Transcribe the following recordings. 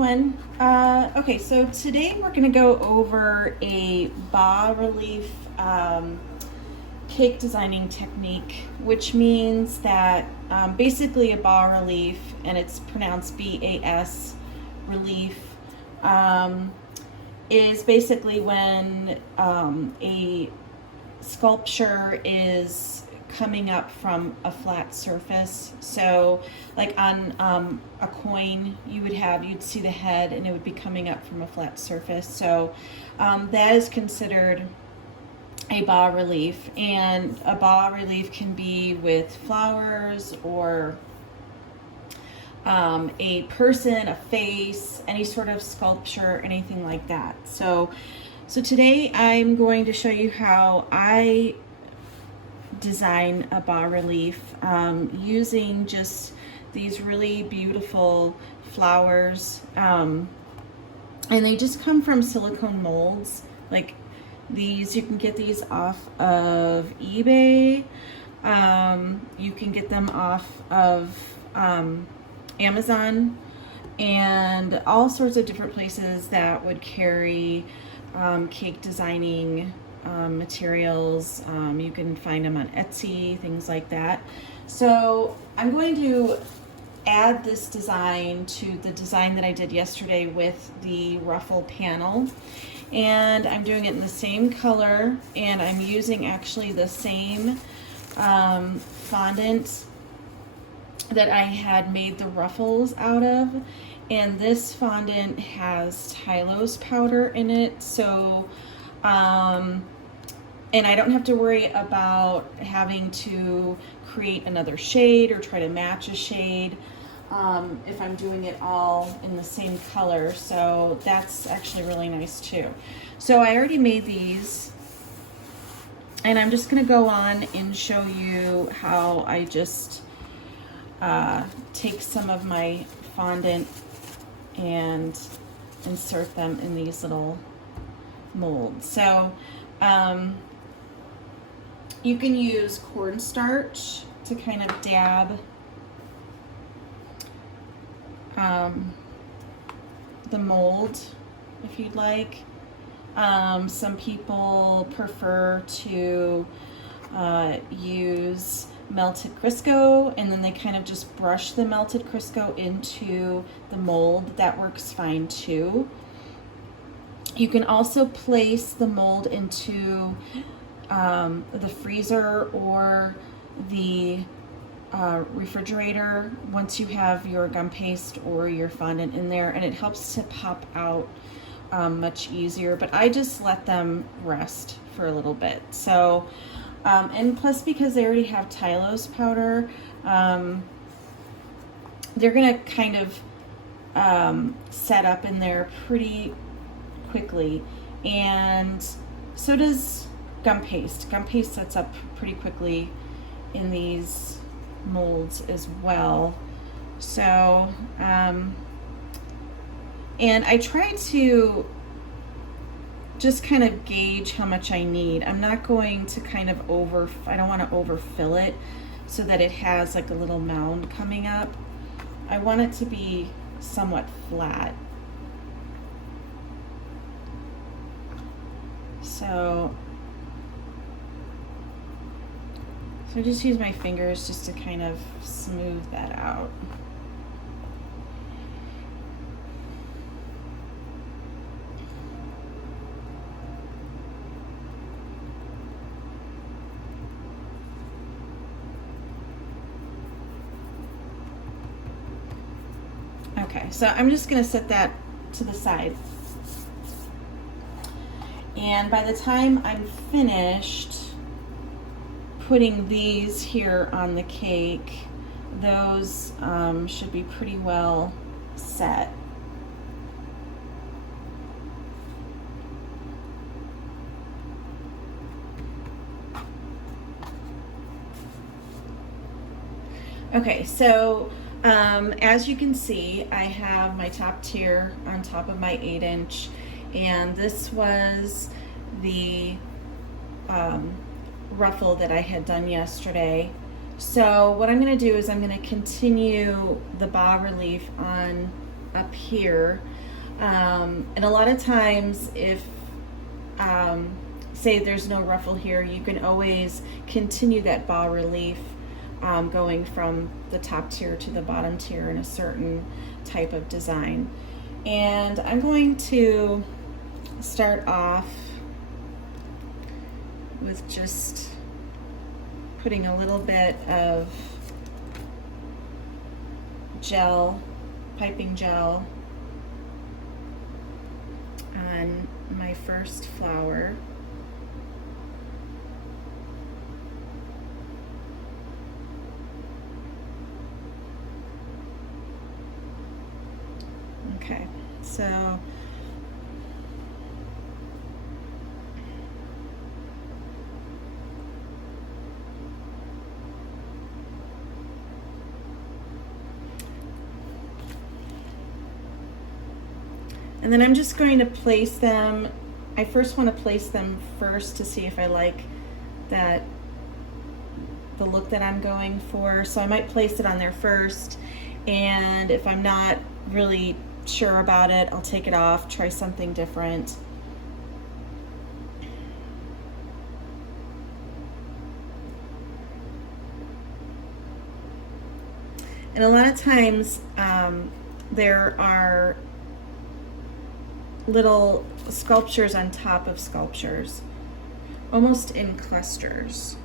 everyone. Okay, so today we're going to go over a bas-relief cake designing technique, which means that basically a bas-relief, and it's pronounced B-A-S relief, is basically when a sculpture is coming up from a flat surface. So like on a coin, you'd see the head and it would be coming up from a flat surface. So that is considered a bas-relief, and a bas-relief can be with flowers or a person, a face, any sort of sculpture, anything like that. So today I'm going to show you how I design a bas-relief using just these really beautiful flowers, and they just come from silicone molds. Like these, you can get these off of eBay. You can get them off of Amazon and all sorts of different places that would carry cake designing materials. You can find them on Etsy, things like that. So I'm going to add this design to the design that I did yesterday with the ruffle panel, and I'm doing it in the same color, and I'm using actually the same fondant that I had made the ruffles out of, and this fondant has Tylose powder in it, so and I don't have to worry about having to create another shade or try to match a shade if I'm doing it all in the same color. So that's actually really nice too. So I already made these, and I'm just going to go on and show you how I just take some of my fondant and insert them in these little molds. So you can use cornstarch to kind of dab the mold if you'd like. Some people prefer to use melted Crisco, and then they kind of just brush the melted Crisco into the mold. That works fine too. You can also place the mold into the freezer or the refrigerator once you have your gum paste or your fondant in there, and it helps to pop out much easier. But I just let them rest for a little bit. So and plus, because they already have Tylose powder, they're gonna kind of set up in there pretty quickly, and so does gum paste. Gum paste sets up pretty quickly in these molds as well. So and I try to just kind of gauge how much I need. I'm not going to kind of I don't want to overfill it so that it has like a little mound coming up. I want it to be somewhat flat. So I just use my fingers just to kind of smooth that out. Okay, so I'm just going to set that to the side. And by the time I'm finished putting these here on the cake, those should be pretty well set. Okay, so as you can see, I have my top tier on top of my 8-inch, and this was the ruffle that I had done yesterday. So what I'm going to do is I'm going to continue the bas-relief on up here. And a lot of times if say there's no ruffle here, you can always continue that bas-relief going from the top tier to the bottom tier in a certain type of design. And I'm going to start off with just putting a little bit of gel, piping gel, on my first flower. Okay, so and then I'm just going to place them. I first want to place them first to see if I like the look that I'm going for. So I might place it on there first, and if I'm not really sure about it, I'll take it off, try something different. And a lot of times there are little sculptures on top of sculptures, almost in clusters.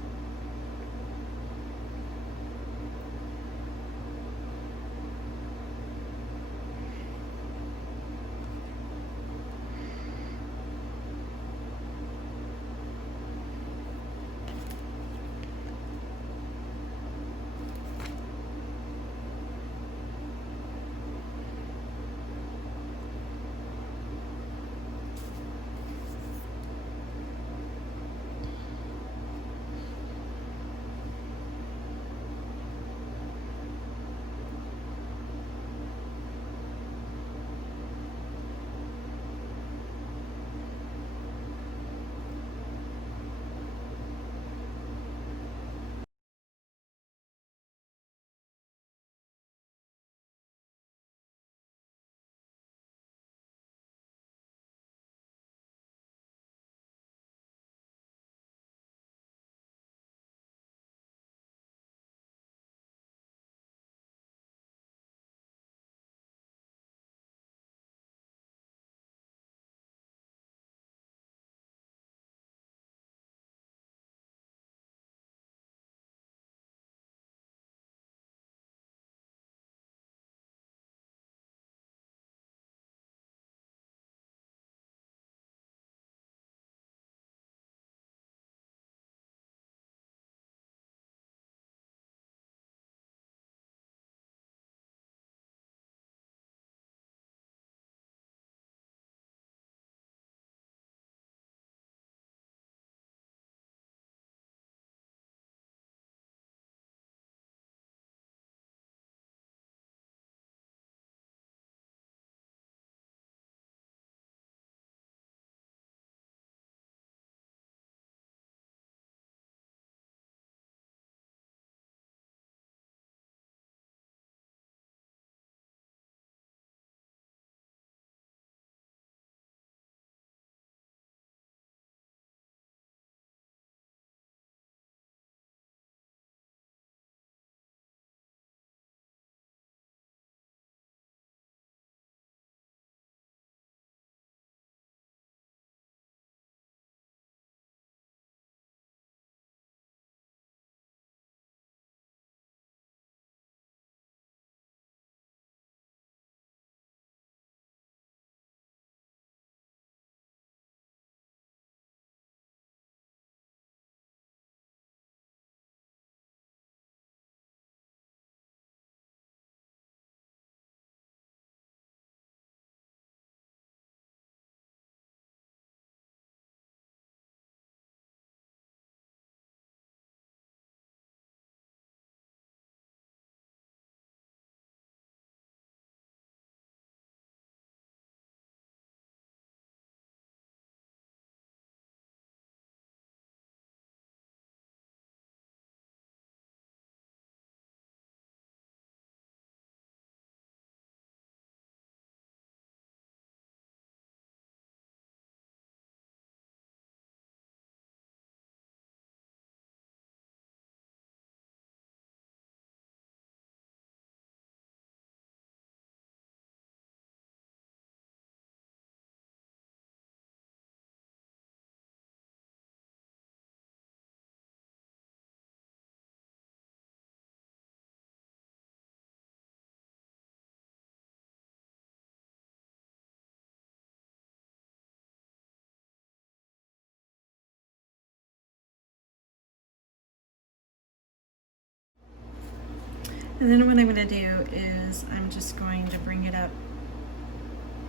And then what I'm going to do is I'm just going to bring it up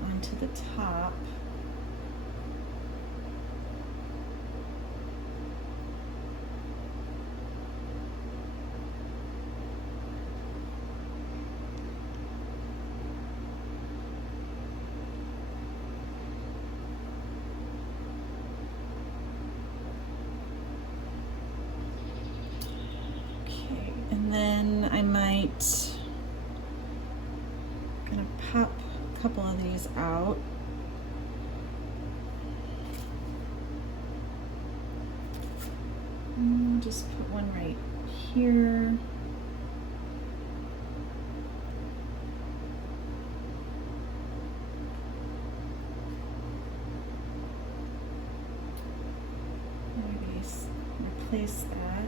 onto the top. Okay, and then I might gonna pop a couple of these out. And just put one right here. Maybe replace that.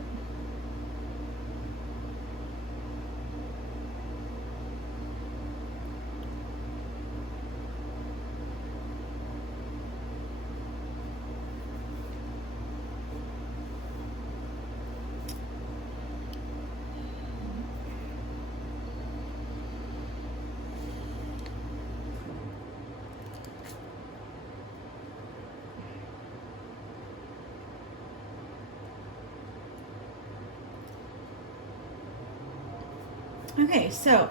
Okay, so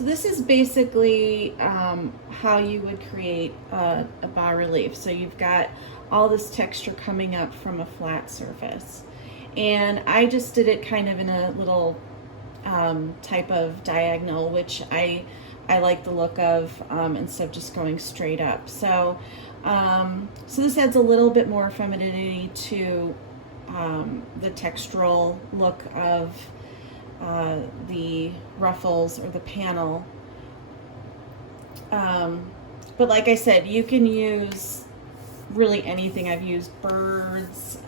this is basically how you would create a bas-relief. So you've got all this texture coming up from a flat surface. And I just did it kind of in a little type of diagonal, which I like the look of instead of just going straight up. So, so this adds a little bit more femininity to the textural look of the ruffles or the panel. But like I said, you can use really anything. I've used birds,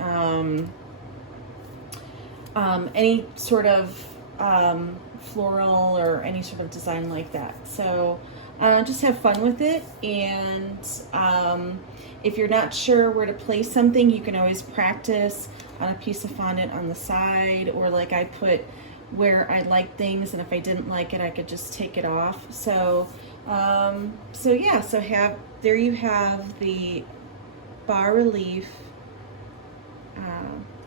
any sort of floral or any sort of design like that. So just have fun with it, and if you're not sure where to place something, you can always practice on a piece of fondant on the side, or like I put where I like things, and if I didn't like it, I could just take it off. So so yeah, so there you have the bas-relief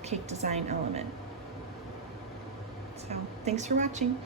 cake design element. So thanks for watching.